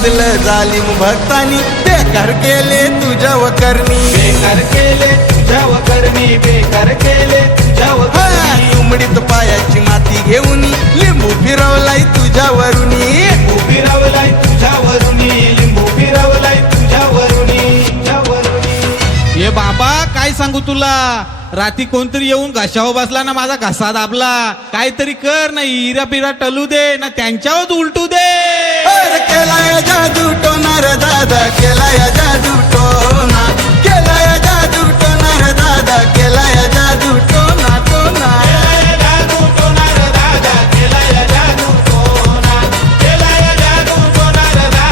गावातलं जालिम भक्तानी बेकार केले तुझ्यावर करणी, बेकार केले तुझ्यावर करणी, बेकार केले तुझ्यावर करणी. उमडीत पायाची माती घेऊन लिंबू फिरवलाय तुझ्यावरुनी, लिंबू फिरवलाय तुझ्यावरुनी, लिंबू फिरवलाय तुझ्यावरुनी, तुझ्यावरुनी. ये बाबा काय सांगू तुला, रात्री कोणतरी येऊन घशावर बसला ना माझा घसा दाबला. काहीतरी कर ना, हिरा पिरा टलू दे ना त्यांच्यावर उलटू दे. केलाय जादू टोनार दादा, केलाय